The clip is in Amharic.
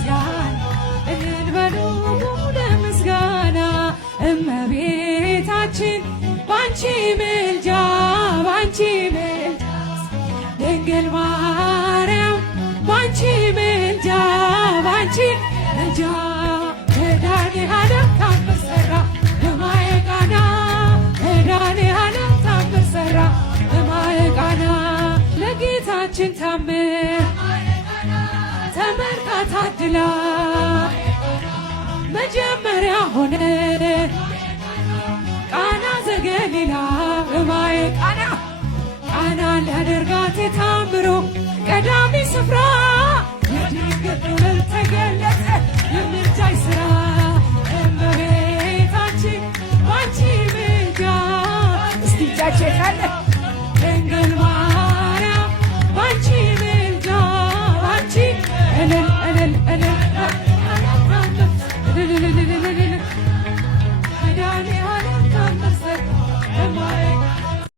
ለምስጋና እልል በሉ ለምስጋና እመቤታችን ባንቺ ምልጃ ድንግል ማርያም ባንቺ ምልጃ መድኃኔዓለም ታምር ሠራ በማየ ቃና መድኃኔዓለም ታምር ሠራ በማየ ቃና ለጌታችን ታምር ተመርጣ ታድላ መጀመሪያ ሆነ ቃና ዘገሊላ በማየ ቃና ሊያደርጋት የታምሮ ቀዳሚ ስፍራ